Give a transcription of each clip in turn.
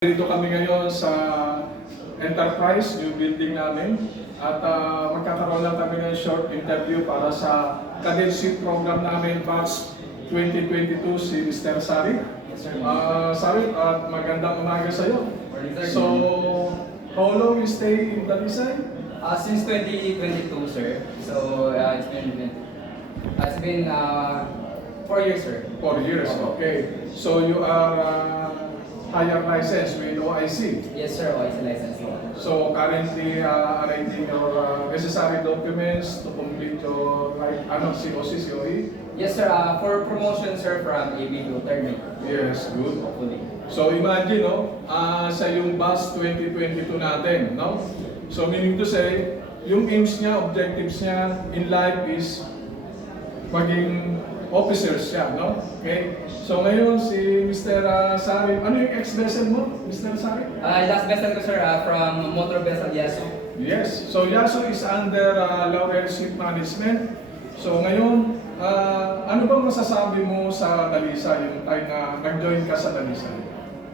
Dito kami ngayon sa Enterprise, new building namin. At magkakaroon lang kami ng short interview para sa cadetship program namin, batch 2022, si Mr. Sari. Sari, magandang umaga sa iyo. So, how long you stay in Dalisay? Since 2022, sir. So, it's been 4 years, sir. 4 years, okay. So, you are higher license with OIC. Yes, sir. OIC license. So currently arranging your necessary documents to complete your COC, COE? Yes, sir. For promotion, sir, from AB to third grade. Yes, good. Hopefully. So imagine, no, sa yung batch 2022 natin, no? So meaning to say, yung aims niya, objectives niya in life is maging officers siya, no? Okay? So ngayon si Mr. Sari, ano yung ex-vessel mo, Mr. Sari? Last vessel ko, sir, from motor vessel Yasu. Yes. So Yasu is under Laurel Ship Management. So ngayon, ano bang masasabi mo sa Dalisay, yung time na nag-join ka sa Dalisay?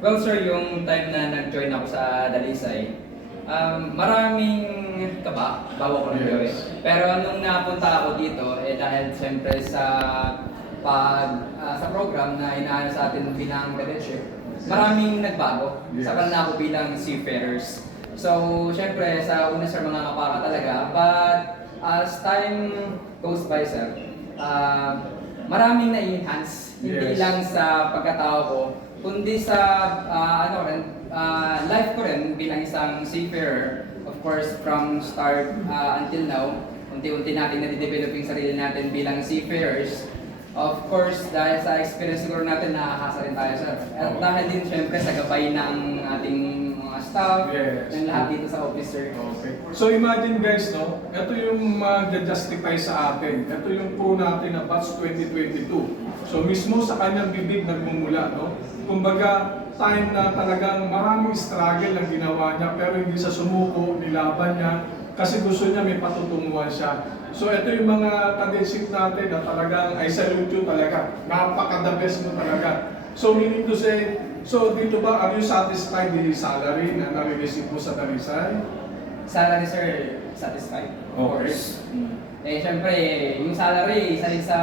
Well, sir, yung time na nag-join ako sa Dalisay, maraming kaba bago ko nag-join. Yes. Pero nung napunta ako dito, dahil siyempre sa program na inaano sa atin bilang cadetship, maraming nagbago. Yes. Saka na ako bilang seafarers. So, siyempre, sa una sir, mga kapaka talaga. But, as time goes by, sir, maraming na-enhance. Hindi Yes. lang sa pagkatao ko, kundi sa life ko rin bilang isang seafarer. Of course, from start until now, unti-unti natin nade-develop yung sarili natin bilang seafarers. Of course, dahil sa experience siguro natin, nakakasa rin tayo, sir. At dahil din syempre sa gabay ng ating mga staff, Yes. ng lahat dito sa office, sir. Okay. So imagine guys, no, ito yung mag-justify sa atin. Ito yung pro natin na batch 2022. So mismo sa kanyang bibig nagmumula, no? Kumbaga, time na talagang maraming struggle ang ginawa niya pero hindi sa sumuko, nilaban niya kasi gusto niya may patutunguhan siya. So ito yung mga cadetship natin na talagang I salute you talaga. Napaka-the best mo talaga. So meaning to say, so dito ba, are you satisfied with the salary na nare-receive mo sa Dalisay? Salary, sir, satisfied. Of course. Siyempre, yung salary, isa rin sa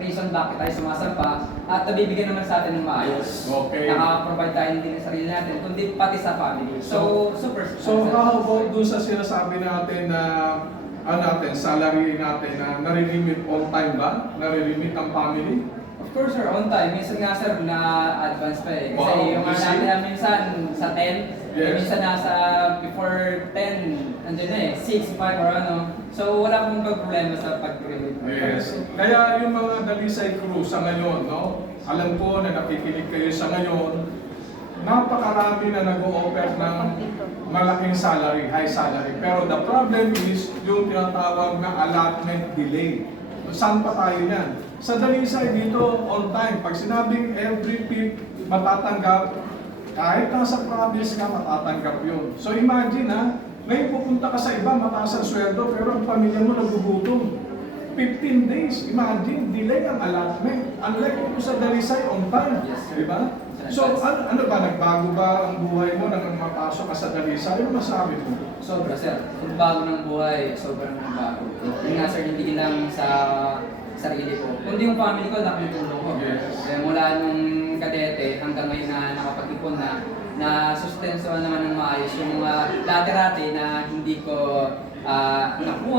reason bakit tayo sumasampa at nabibigyan naman sa atin ng maayos. Okay. Nakaka-provide tayo hindi ng sarili natin, kundi pati sa family. So super. So how about doon sa sinasabi natin na salary natin na nare-remit on time ba? Nare-remit ang family? Of course, sir, on time. Minsan nga, sir, na-advance pa eh. Kasi Wow, yung you see? natin minsan sa 10, Yes. minsan nasa before 10, andun na eh, 6, 5 or ano. So wala akong problema sa pag-remit. Yes. Kaya yung mga Dalisay crew sa ngayon, no? Alam ko na nakikinig kayo sa ngayon, napakarami na nag-o-offer ng malaking salary, high salary. Pero the problem is yung tinatawag na allotment delay. Saan pa tayo yan? Sa Dalisay dito, on time. Pag sinabing every fifth matatanggap, kahit nasa province ka, matatanggap yun. So imagine ngayon pupunta ka sa iba, mataas ang sweldo, pero ang pamilya mo nagugutom. 15 days, imagine, delay ang allotment. Unlike ito sa Dalisay, on time. Yes. Di ba? So, ano ba, nagbago ba ang buhay mo nang mapasok ka sa Dalisay? Ano masabi mo? Sobra, sir. Kung bago ng buhay, sobrang nagbago. Yung nga, sir, hindi lang sa sarili ko, kundi yung family ko, laking tulong ko. Yes. Kaya mula nung kadete hanggang ngayon na nakapag-ipon na sustensuhan naman ng maayos yung mga dati-rati na hindi ko nakuha.